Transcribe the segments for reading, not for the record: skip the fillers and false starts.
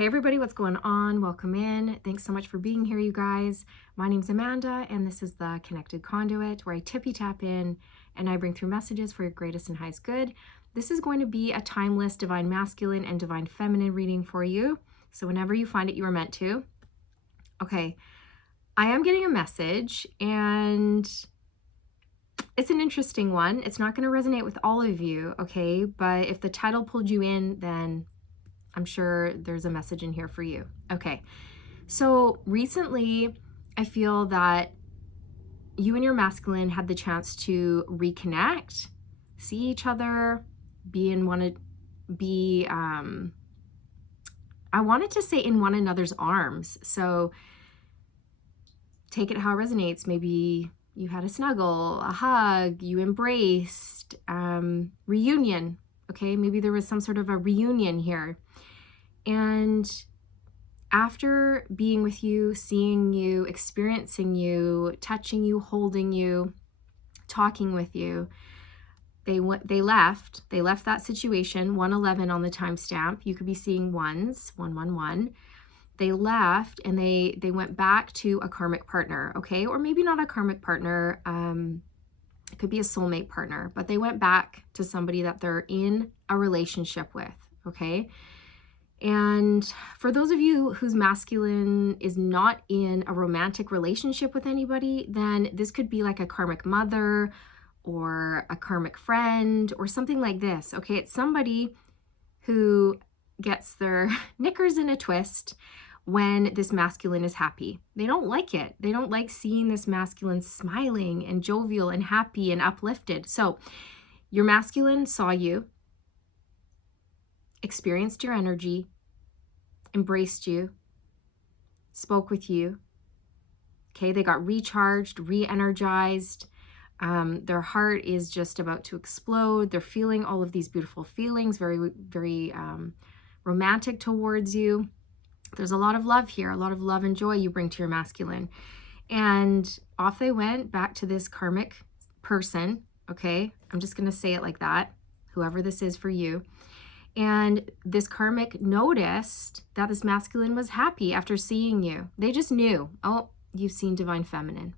Hey everybody, what's going on? Welcome in. Thanks so much for being here, you guys. My name's Amanda, and this is the Connected Conduit, where I tippy tap in and I bring through messages for your greatest and highest good. This is going to be a timeless divine masculine and divine feminine reading for you. So whenever you find it, you are meant to. Okay, I am getting a message, and it's an interesting one. It's not going to resonate with all of you, okay? But if the title pulled you in, then I'm sure there's a message in here for you. Okay, so recently I feel that you and your masculine had the chance to reconnect, see each other, I wanted to say in one another's arms. So take it how it resonates. Maybe you had a snuggle, a hug, you embraced, reunion. Okay, maybe there was some sort of a reunion here. And after being with you, seeing you, experiencing you, touching you, holding you, talking with you, they left that situation, 111 on the timestamp. You could be seeing ones, 111. They left and they went back to a karmic partner, okay? Or maybe not a karmic partner. It could be a soulmate partner, but they went back to somebody that they're in a relationship with, okay? And for those of you whose masculine is not in a romantic relationship with anybody, then this could be like a karmic mother or a karmic friend or something like this, okay? It's somebody who gets their knickers in a twist when this masculine is happy. They don't like it. They don't like seeing this masculine smiling and jovial and happy and uplifted. So your masculine saw you, experienced your energy, embraced you, spoke with you. Okay, they got recharged, re-energized. Their heart is just about to explode. They're feeling all of these beautiful feelings, very, very romantic towards you. There's a lot of love here, a lot of love and joy you bring to your masculine. And off they went back to this karmic person, okay? I'm just gonna say it like that, whoever this is for you. And this karmic noticed that this masculine was happy after seeing you. They just knew, oh, you've seen divine feminine.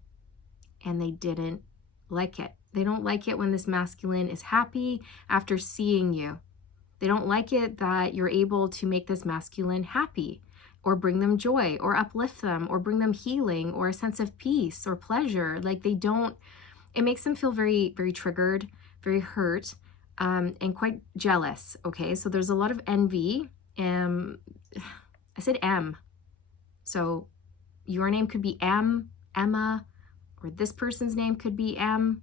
And they didn't like it. They don't like it when this masculine is happy after seeing you. They don't like it that you're able to make this masculine happy or bring them joy or uplift them or bring them healing or a sense of peace or pleasure. Like they don't, it makes them feel very, very triggered, very hurt. And quite jealous, okay? So there's a lot of envy. I said M. So your name could be M, Emma, or this person's name could be M,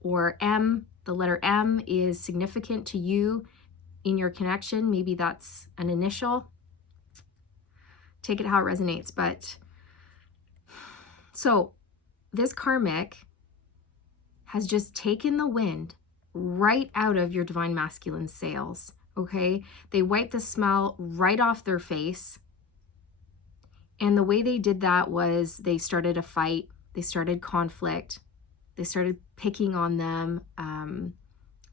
or M, the letter M is significant to you in your connection. Maybe that's an initial. Take it how it resonates. But so this karmic has just taken the wind right out of your divine masculine sails, okay? They wiped the smell right off their face. And the way they did that was they started a fight, they started conflict, they started picking on them,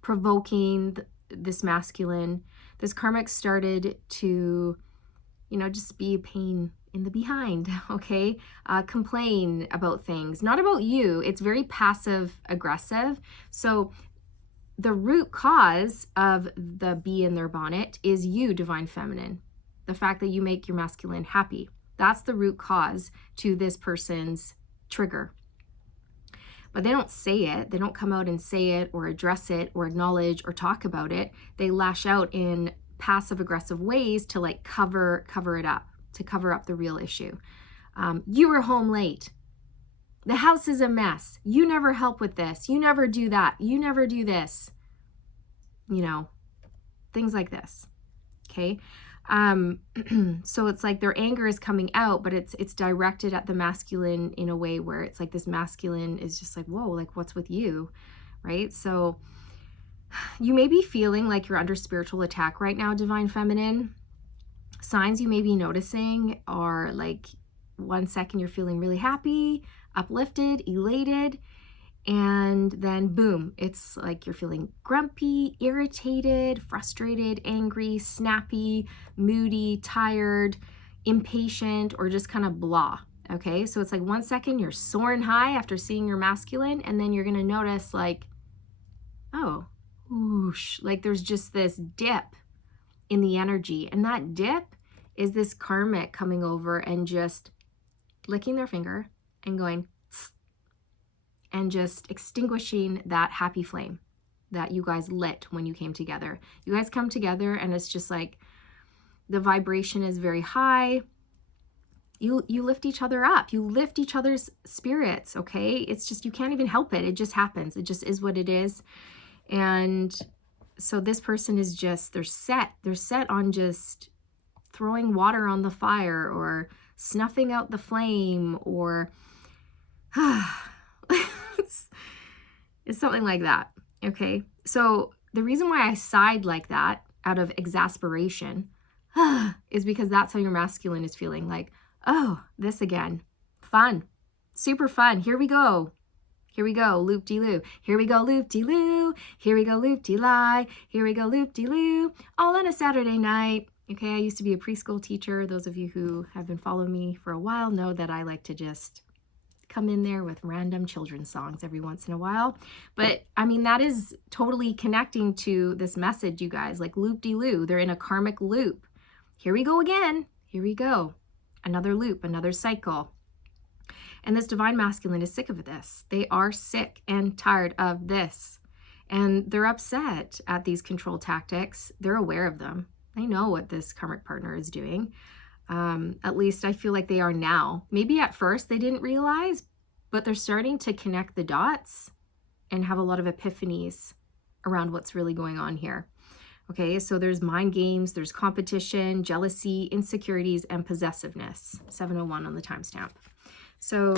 provoking this masculine. This karmic started to, just be a pain in the behind, okay? Complain about things, not about you. It's very passive aggressive. So the root cause of the bee in their bonnet is you, divine feminine. The fact that you make your masculine happy. That's the root cause to this person's trigger. But they don't say it. They don't come out and say it or address it or acknowledge or talk about it. They lash out in passive aggressive ways to like cover it up, to cover up the real issue. You were home late. The house is a mess. You never help with this. You never do that. You never do this. Things like this. Okay. So it's like their anger is coming out, but it's directed at the masculine in a way where it's like this masculine is just like, whoa, like what's with you? Right. So you may be feeling like you're under spiritual attack right now, divine feminine. Signs you may be noticing are like 1 second you're feeling really happy, uplifted, elated, And then boom, it's like you're feeling grumpy, irritated, frustrated, angry, snappy, moody, tired, impatient, or just kind of blah. Okay, so it's like 1 second you're soaring high after seeing your masculine, and then you're gonna notice like, oh, whoosh, like there's just this dip in the energy. And that dip is this karmic coming over and just licking their finger and going, and just extinguishing that happy flame that you guys lit when you came together. You guys come together and it's just like the vibration is very high. You lift each other up. You lift each other's spirits, okay? It's just, you can't even help it. It just happens. It just is what it is. And so this person is just, they're set on just throwing water on the fire or snuffing out the flame or it's something like that, okay? So the reason why I sighed like that out of exasperation is because that's how your masculine is feeling, like, oh, this again, fun, super fun, here we go, loop-de-loo, here we go, loop-de-loo, here we go, loop-de-lie, here we go, loop-de-loo, all on a Saturday night. Okay, I used to be a preschool teacher. Those of you who have been following me for a while know that I like to just come in there with random children's songs every once in a while. But I mean, that is totally connecting to this message, you guys, like loop-de-loo. They're in a karmic loop. Here we go again. Here we go. Another loop, another cycle. And this divine masculine is sick of this. They are sick and tired of this. And they're upset at these control tactics. They're aware of them. They know what this karmic partner is doing. At least I feel like they are now. Maybe at first they didn't realize, but they're starting to connect the dots and have a lot of epiphanies around what's really going on here. Okay, so there's mind games, there's competition, jealousy, insecurities, and possessiveness. 701 on the timestamp. So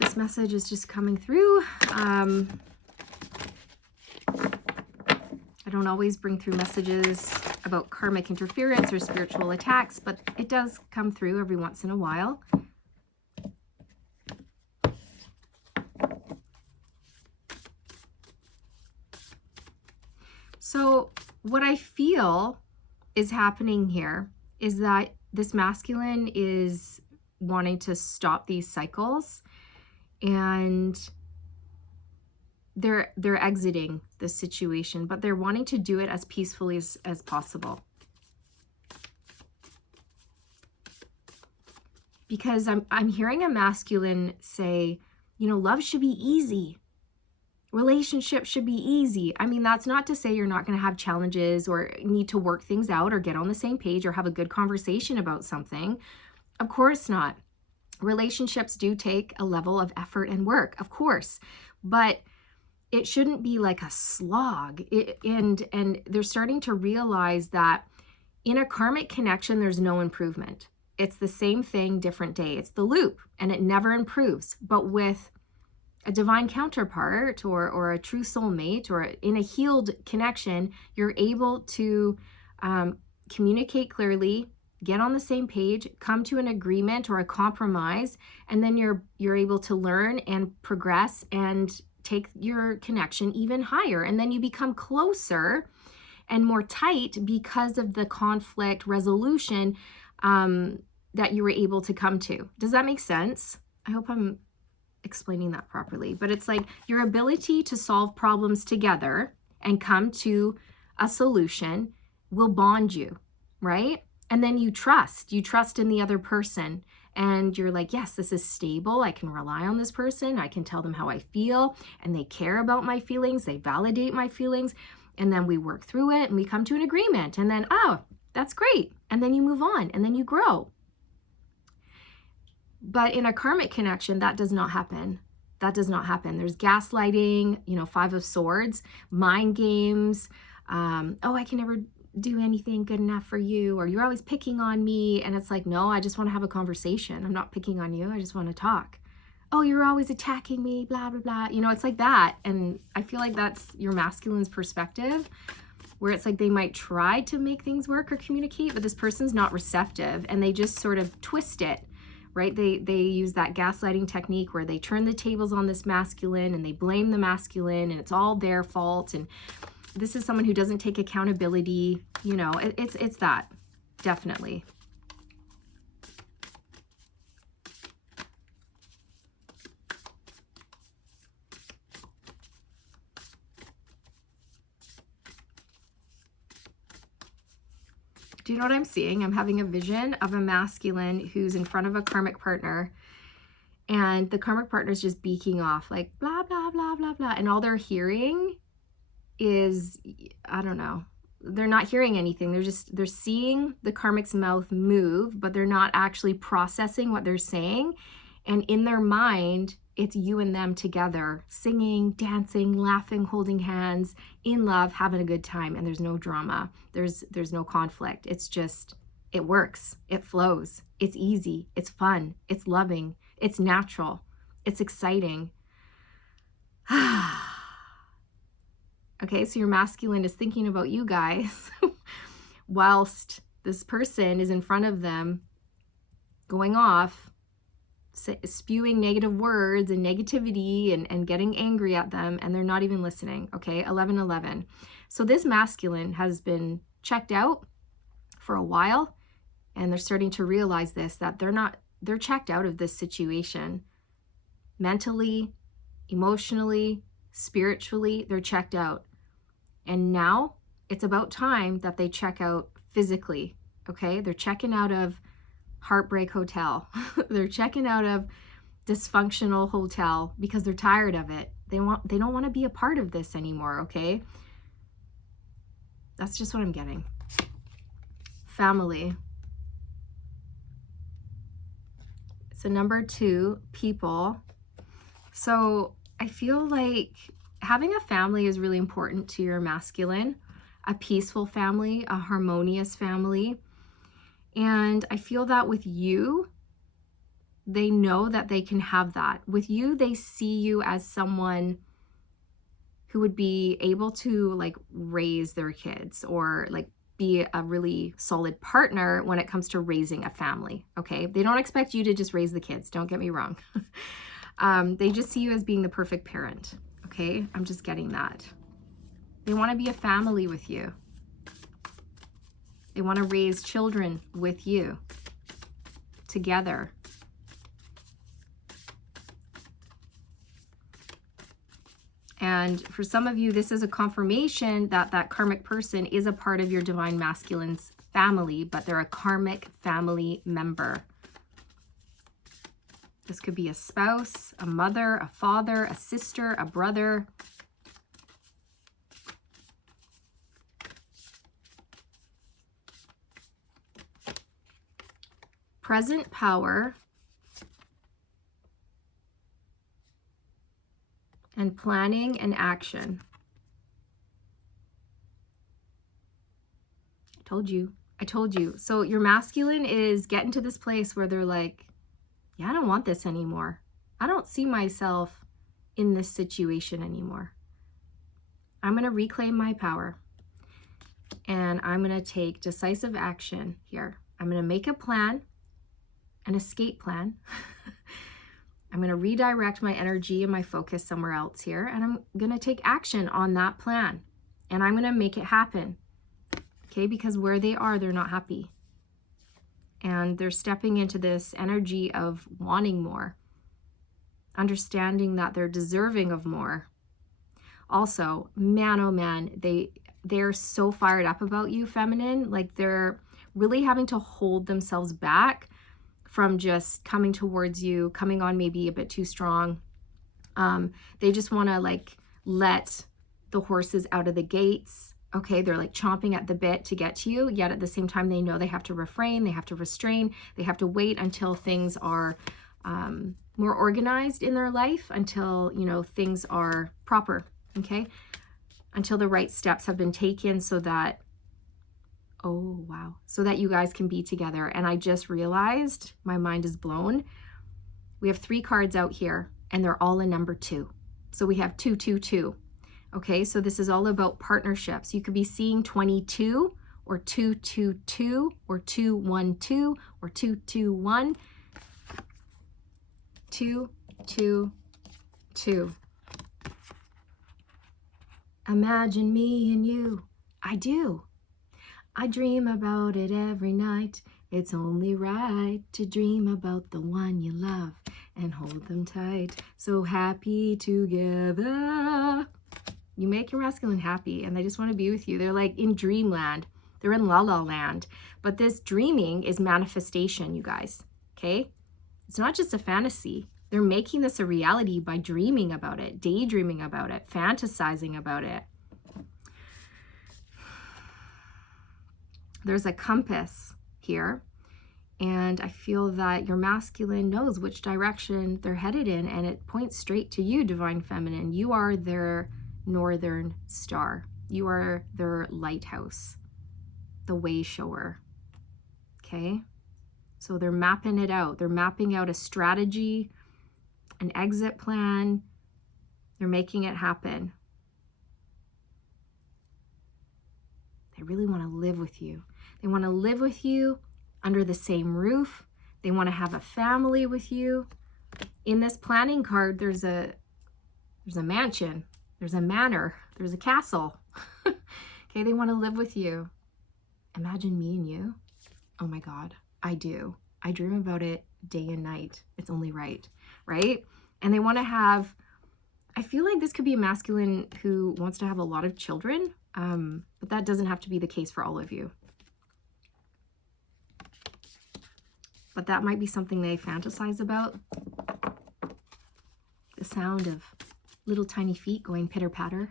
this message is just coming through. I don't always bring through messages about karmic interference or spiritual attacks, but it does come through every once in a while. So what I feel is happening here is that this masculine is wanting to stop these cycles, and they're exiting the situation, but they're wanting to do it as peacefully as possible. Because I'm hearing a masculine say, you know, love should be easy. Relationship should be easy. I mean, that's not to say you're not going to have challenges or need to work things out or get on the same page or have a good conversation about something. Of course not. Relationships do take a level of effort and work, of course, but it shouldn't be like a slog. And they're starting to realize that in a karmic connection, there's no improvement. It's the same thing, different day. It's the loop, and it never improves. But with a divine counterpart or a true soulmate or in a healed connection, you're able to communicate clearly, get on the same page, come to an agreement or a compromise, and then you're able to learn and progress and take your connection even higher. And then you become closer and more tight because of the conflict resolution that you were able to come to. Does that make sense? I hope I'm explaining that properly. But it's like your ability to solve problems together and come to a solution will bond you, right? And then you trust in the other person. And you're like, yes, this is stable. I can rely on this person. I can tell them how I feel, and they care about my feelings. They validate my feelings. And then we work through it and we come to an agreement. And then, oh, that's great. And then you move on and then you grow. But in a karmic connection, that does not happen. That does not happen. There's gaslighting, 5 of Swords, mind games. Oh, I can never do anything good enough for you, or you're always picking on me. And it's like, no, I just want to have a conversation. I'm not picking on you. I just want to talk. Oh, you're always attacking me, blah, blah, blah. It's like that. And I feel like that's your masculine's perspective, where it's like they might try to make things work or communicate, but this person's not receptive and they just sort of twist it, right? They use that gaslighting technique where they turn the tables on this masculine and they blame the masculine and it's all their fault. And this is someone who doesn't take accountability. You know, it's that, definitely. Do you know what I'm seeing? I'm having a vision of a masculine who's in front of a karmic partner, and the karmic partner is just beaking off like blah, blah, blah, blah, blah. And all they're hearing is, I don't know, they're not hearing anything. They're seeing the karmic's mouth move, but they're not actually processing what they're saying. And in their mind, it's you and them together, singing, dancing, laughing, holding hands, in love, having a good time. And there's no drama. There's no conflict. It's just, it works. It flows. It's easy. It's fun. It's loving. It's natural. It's exciting. Okay, so your masculine is thinking about you guys whilst this person is in front of them going off, spewing negative words and negativity and getting angry at them, and they're not even listening. Okay, 1111. So this masculine has been checked out for a while, and they're starting to realize this, that they're checked out of this situation mentally, emotionally, spiritually. They're checked out. And now it's about time that they check out physically. Okay, they're checking out of Heartbreak Hotel. They're checking out of dysfunctional hotel because they're tired of it. They don't want to be a part of this anymore. Okay, that's just what I'm getting. Family. It's a number 2, people. So I feel like having a family is really important to your masculine, a peaceful family, a harmonious family. And I feel that with you, they know that they can have that. With you, they see you as someone who would be able to like raise their kids or like be a really solid partner when it comes to raising a family. Okay, they don't expect you to just raise the kids. Don't get me wrong. They just see you as being the perfect parent. Okay, I'm just getting that. They want to be a family with you. They want to raise children with you together. And for some of you, this is a confirmation that that karmic person is a part of your divine masculine's family, but they're a karmic family member. This could be a spouse, a mother, a father, a sister, a brother. Present power and planning and action. I told you. So your masculine is getting to this place where they're like, yeah, I don't want this anymore. I don't see myself in this situation anymore. I'm going to reclaim my power. And I'm going to take decisive action here. I'm going to make a plan, an escape plan. I'm going to redirect my energy and my focus somewhere else here. And I'm going to take action on that plan. And I'm going to make it happen. Okay, because where they are, they're not happy. And they're stepping into this energy of wanting more, understanding that they're deserving of more. Also, man, oh man, they're so fired up about you, feminine. Like they're really having to hold themselves back from just coming towards you, coming on maybe a bit too strong. They just want to like let the horses out of the gates. Okay, they're like chomping at the bit to get to you, yet at the same time, they know they have to refrain, they have to restrain, they have to wait until things are more organized in their life, until, you know, things are proper, okay? Until the right steps have been taken so that, oh, wow, so that you guys can be together. And I just realized, my mind is blown. We have 3 cards out here, and they're all in number 2. So we have 2, 2, 2. Okay, so this is all about partnerships. You could be seeing 22 or 222 or 212 or 221. 2, 2, 2. Imagine me and you. I do. I dream about it every night. It's only right to dream about the one you love and hold them tight. So happy together. You make your masculine happy and they just want to be with you. They're like in dreamland. They're in la la land. But this dreaming is manifestation, you guys. Okay? It's not just a fantasy. They're making this a reality by dreaming about it, daydreaming about it, fantasizing about it. There's a compass here, and I feel that your masculine knows which direction they're headed in, and it points straight to you, Divine Feminine. You are their northern star. You are their lighthouse, the way shower. Okay? So they're mapping it out. They're mapping out a strategy, an exit plan. They're making it happen. They really want to live with you. They want to live with you under the same roof. They want to have a family with you. In this planning card, there's a mansion, there's a manor, there's a castle. Okay, they want to live with you. Imagine me and you. Oh my God, I do. I dream about it day and night. It's only right, right? And they want to have, I feel like this could be a masculine who wants to have a lot of children, but that doesn't have to be the case for all of you. But that might be something they fantasize about. The sound of little tiny feet going pitter-patter.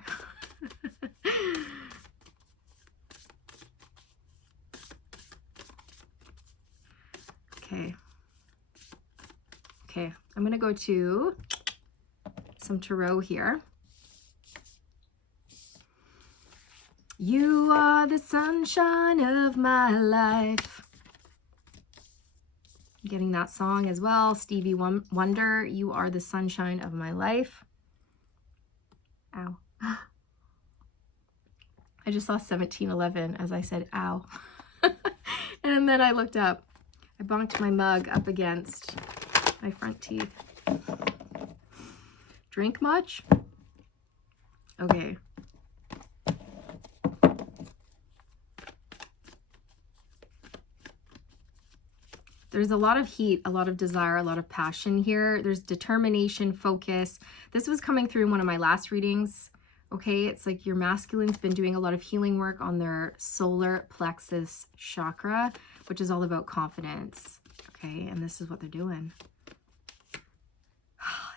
Okay. Okay, I'm gonna go to some tarot here. You are the sunshine of my life. Getting that song as well. Stevie Wonder, you are the sunshine of my life. Ow. I just saw 1711 as I said, ow. And then I looked up. I bonked my mug up against my front teeth. Drink much? Okay. There's a lot of heat, a lot of desire, a lot of passion here. There's determination, focus. This was coming through in one of my last readings. Okay, it's like your masculine's been doing a lot of healing work on their solar plexus chakra, which is all about confidence. Okay, and this is what they're doing.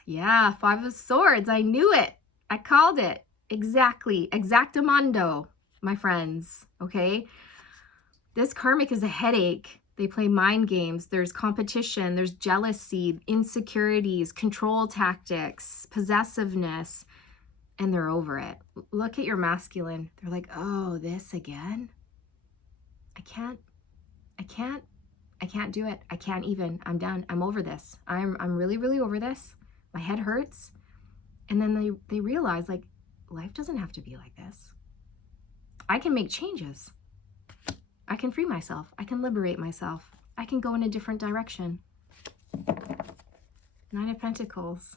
Yeah, 5 of Swords. I knew it. I called it. Exactly. Exactamundo, my friends. Okay, this karmic is a headache. They play mind games. There's competition. There's jealousy, insecurities, control tactics, possessiveness, and they're over it. Look at your masculine. They're like, oh, this again? I can't do it. I can't even. I'm done. I'm over this. I'm really, really over this. My head hurts. And then they realize, like, life doesn't have to be like this. I can make changes. I can free myself. I can liberate myself. I can go in a different direction. 9 of Pentacles.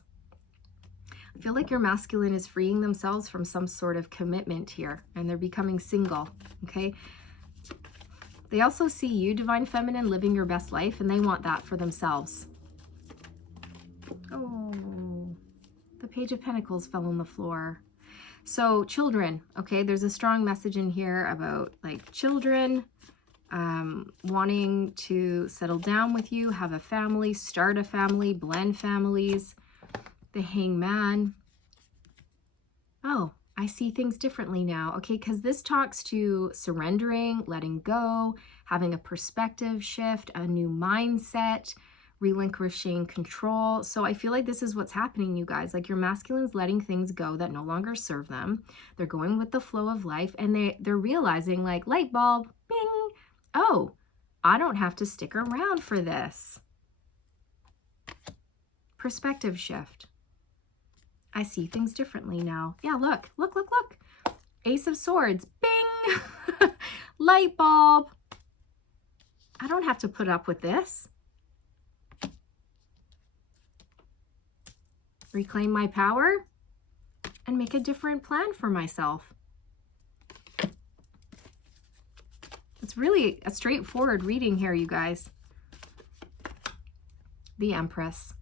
I feel like your masculine is freeing themselves from some sort of commitment here, and they're becoming single, okay? They also see you, Divine Feminine, living your best life, and they want that for themselves. Oh, the Page of Pentacles fell on the floor. So children, okay, there's a strong message in here about like children wanting to settle down with you, have a family, start a family, blend families. The Hangman. Oh, I see things differently now. Okay, because this talks to surrendering, letting go, having a perspective shift, a new mindset, relinquishing control. So I feel like this is what's happening, you guys. Like your masculine's letting things go that no longer serve them. They're going with the flow of life, and they're realizing, like, light bulb, bing. Oh, I don't have to stick around for this. Perspective shift. I see things differently now. Yeah, look. Ace of Swords, bing. Light bulb. I don't have to put up with this. reclaim my power, and make a different plan for myself. It's really a straightforward reading here, you guys. The Empress.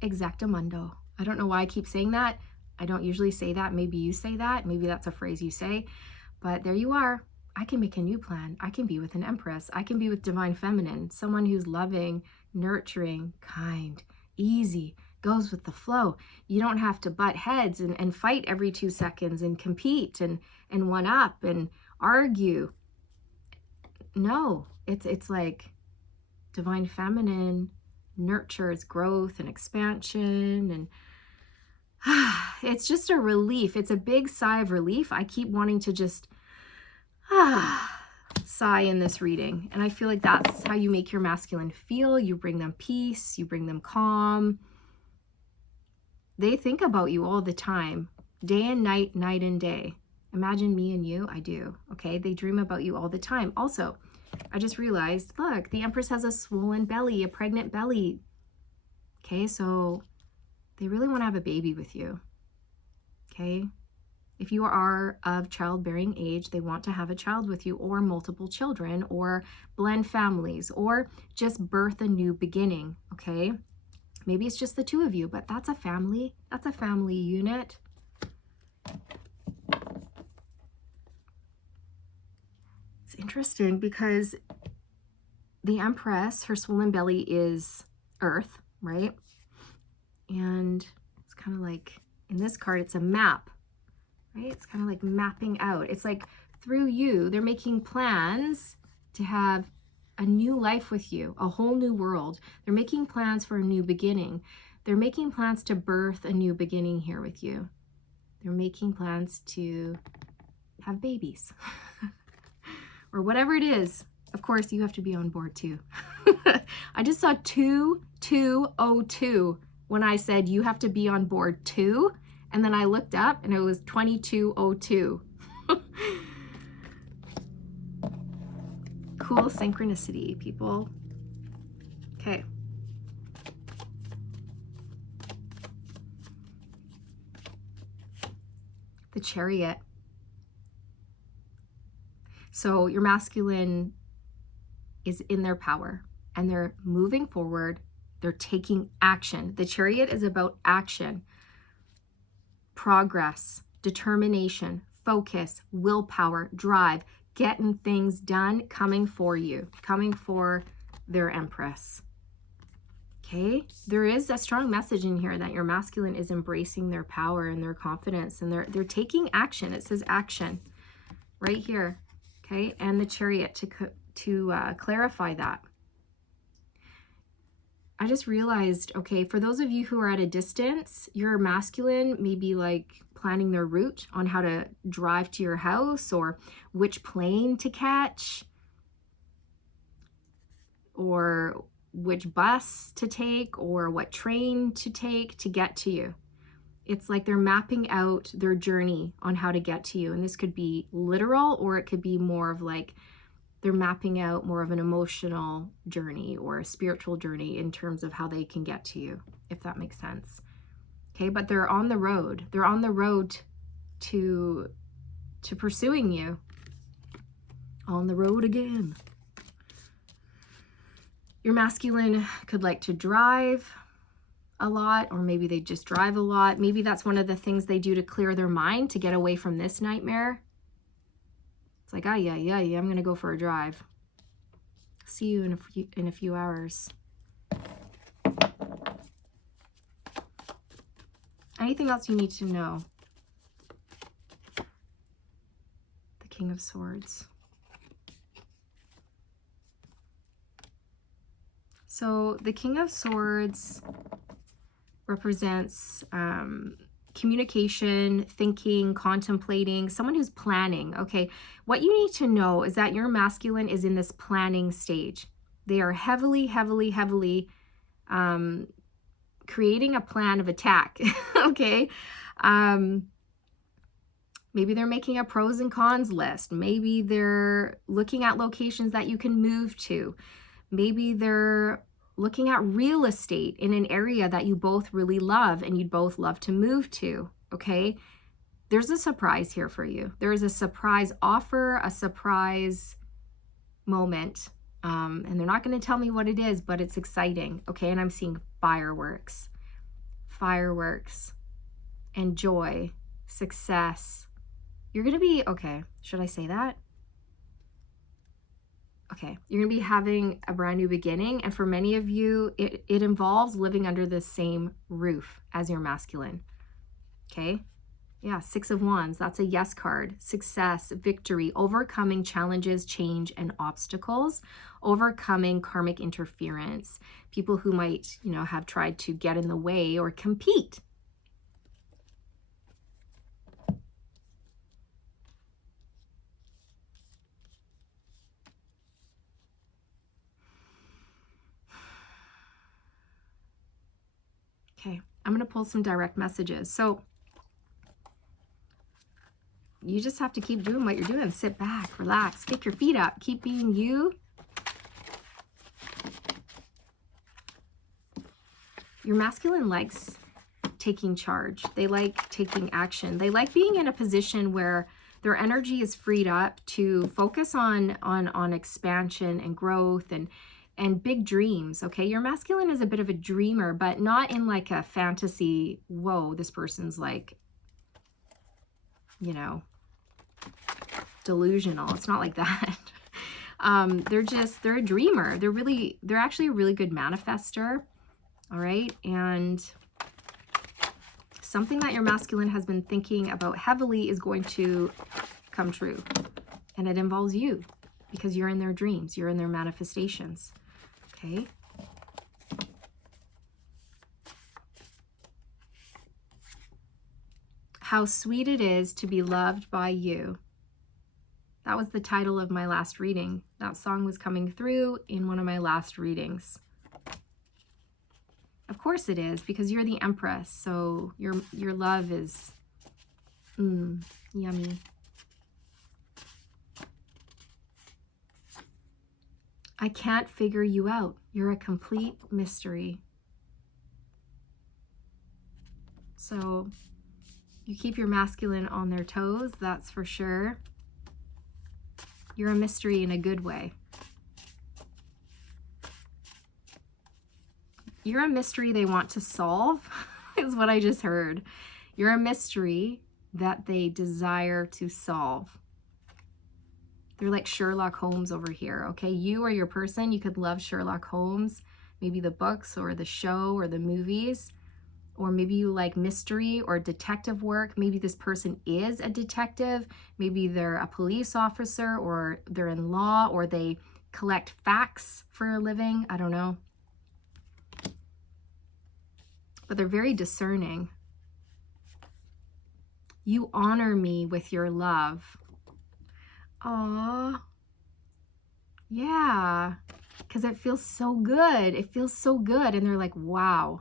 Exactamundo. I don't know why I keep saying that. I don't usually say that. Maybe you say that. Maybe that's a phrase you say. But there you are. I can make a new plan. I can be with an Empress. I can be with Divine Feminine, someone who's loving, nurturing, kind, easy, goes with the flow. You don't have to butt heads and fight every 2 seconds and compete and one up and argue. No, it's like Divine Feminine nurtures growth and expansion, and it's just a relief. It's a big sigh of relief. I keep wanting to just sigh in this reading, and I feel like that's how you make your masculine feel. You bring them peace, you bring them calm. They think about you all the time, day and night, night and day. Imagine me and you. I do. Okay, they dream about you all the time. Also, I just realized, look, the Empress has a swollen belly, a pregnant belly. Okay, so they really want to have a baby with you. Okay, if you are of childbearing age, they want to have a child with you, or multiple children, or blend families, or just birth a new beginning. Okay, maybe it's just the 2 of you, but that's a family. That's a family unit. It's interesting because the Empress, her swollen belly is Earth, right? And it's kind of like, in this card, it's a map, right? It's kind of like mapping out. It's like through you, they're making plans to have a new life with you, a whole new world. They're making plans for a new beginning. They're making plans to birth a new beginning here with you. They're making plans to have babies or whatever it is. Of course, you have to be on board too. I just saw 2202 when I said you have to be on board too. And then I looked up and it was 2202. Cool synchronicity, people. Okay. The Chariot. So your masculine is in their power and they're moving forward. They're taking action. The Chariot is about action, progress, determination, focus, willpower, drive, getting things done, coming for you, coming for their Empress. Okay, there is a strong message in here that your masculine is embracing their power and their confidence, and they're taking action. It says action right here. Okay, and the Chariot to clarify that. I just realized, okay, for those of you who are at a distance, your masculine may be like planning their route on how to drive to your house, or which plane to catch, or which bus to take, or what train to take to get to you. It's like they're mapping out their journey on how to get to you. And this could be literal, or it could be more of like they're mapping out more of an emotional journey or a spiritual journey in terms of how they can get to you, if that makes sense. Okay, but they're on the road. They're on the road to pursuing you. On the road again. Your masculine could like to drive a lot, or maybe they just drive a lot. Maybe that's one of the things they do to clear their mind, to get away from this nightmare. It's like, yeah, I'm gonna go for a drive. See you in a few hours. Anything else you need to know? The King of Swords. So the King of Swords represents communication, thinking, contemplating, someone who's planning. Okay, what you need to know is that your masculine is in this planning stage. They are heavily creating a plan of attack. Okay, maybe they're making a pros and cons list. Maybe they're looking at locations that you can move to. Maybe they're looking at real estate in an area that you both really love and you'd both love to move to, okay? There's a surprise here for you. There is a surprise offer, a surprise moment. And they're not going to tell me what it is, but it's exciting, okay? And I'm seeing fireworks, and joy, success. You're going to be, okay, should I say that? Okay, you're going to be having a brand new beginning. And for many of you, it involves living under the same roof as your masculine, okay? Yeah, 6 of Wands, that's a yes card. Success, victory, overcoming challenges, change, and obstacles, overcoming karmic interference, people who might, have tried to get in the way or compete. Okay, I'm going to pull some direct messages. So you just have to keep doing what you're doing. Sit back, relax, kick your feet up, keep being you. Your masculine likes taking charge. They like taking action. They like being in a position where their energy is freed up to focus on expansion and growth and big dreams, okay? Your masculine is a bit of a dreamer, but not in like a fantasy, whoa, this person's like, delusional. It's not like that. They're a dreamer. They're actually a really good manifester, all right? And something that your masculine has been thinking about heavily is going to come true. And it involves you because you're in their dreams. You're in their manifestations. Okay. How sweet it is to be loved by you. That was the title of my last reading. That song was coming through in one of my last readings. Of course it is, because you're the Empress, so your love is yummy. I can't figure you out. You're a complete mystery. So you keep your masculine on their toes, that's for sure. You're a mystery in a good way. You're a mystery they want to solve, is what I just heard. You're a mystery that they desire to solve. They're like Sherlock Holmes over here, okay? You or your person, you could love Sherlock Holmes, maybe the books or the show or the movies, or maybe you like mystery or detective work. Maybe this person is a detective. Maybe they're a police officer, or they're in law, or they collect facts for a living. I don't know. But they're very discerning. You honor me with your love. Aww. Yeah. Because it feels so good. It feels so good. And they're like, wow,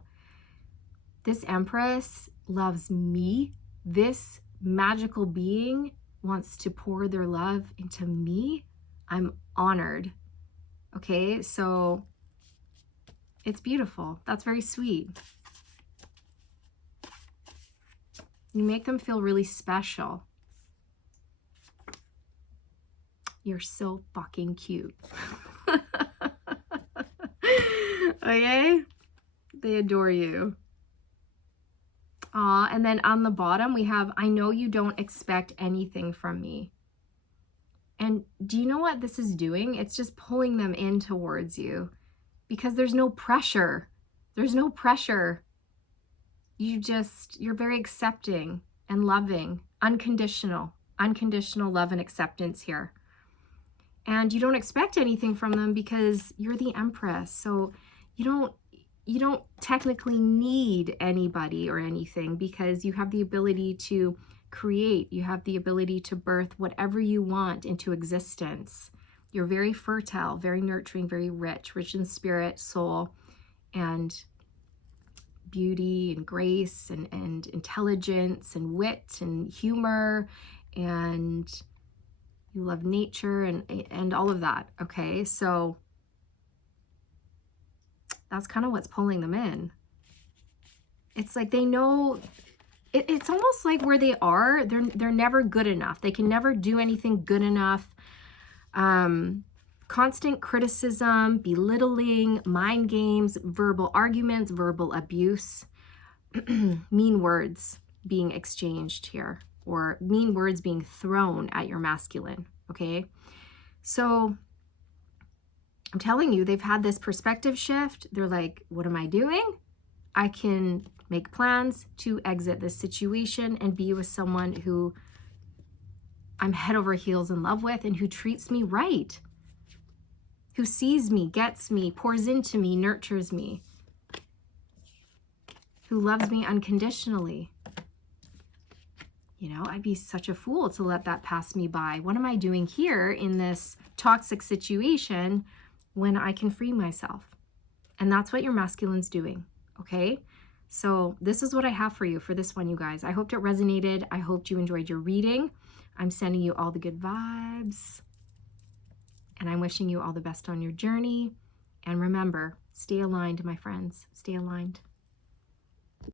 this Empress loves me. This magical being wants to pour their love into me. I'm honored. Okay, so it's beautiful. That's very sweet. You make them feel really special. You're so fucking cute. Okay? They adore you. And then on the bottom we have, I know you don't expect anything from me. And do you know what this is doing? It's just pulling them in towards you because there's no pressure. There's no pressure. You're very accepting and loving, unconditional love and acceptance here. And you don't expect anything from them because you're the Empress. So you don't technically need anybody or anything because you have the ability to create. You have the ability to birth whatever you want into existence. You're very fertile, very nurturing, very rich in spirit, soul, and beauty and grace and intelligence and wit and humor, and you love nature and all of that. Okay, so That's kind of what's pulling them in. It's like they know, it's almost like where they are, they're never good enough. They can never do anything good enough. Constant criticism, belittling, mind games, verbal arguments, verbal abuse, mean words being exchanged here, or mean words being thrown at your masculine, okay? So I'm telling you, they've had this perspective shift. They're like, what am I doing? I can make plans to exit this situation and be with someone who I'm head over heels in love with and who treats me right, who sees me, gets me, pours into me, nurtures me, who loves me unconditionally. You know, I'd be such a fool to let that pass me by. What am I doing here in this toxic situation when I can free myself? And that's what your masculine's doing, okay? So this is what I have for you for this one, you guys. I hoped it resonated. I hoped you enjoyed your reading. I'm sending you all the good vibes. And I'm wishing you all the best on your journey. And remember, stay aligned, my friends. Stay aligned.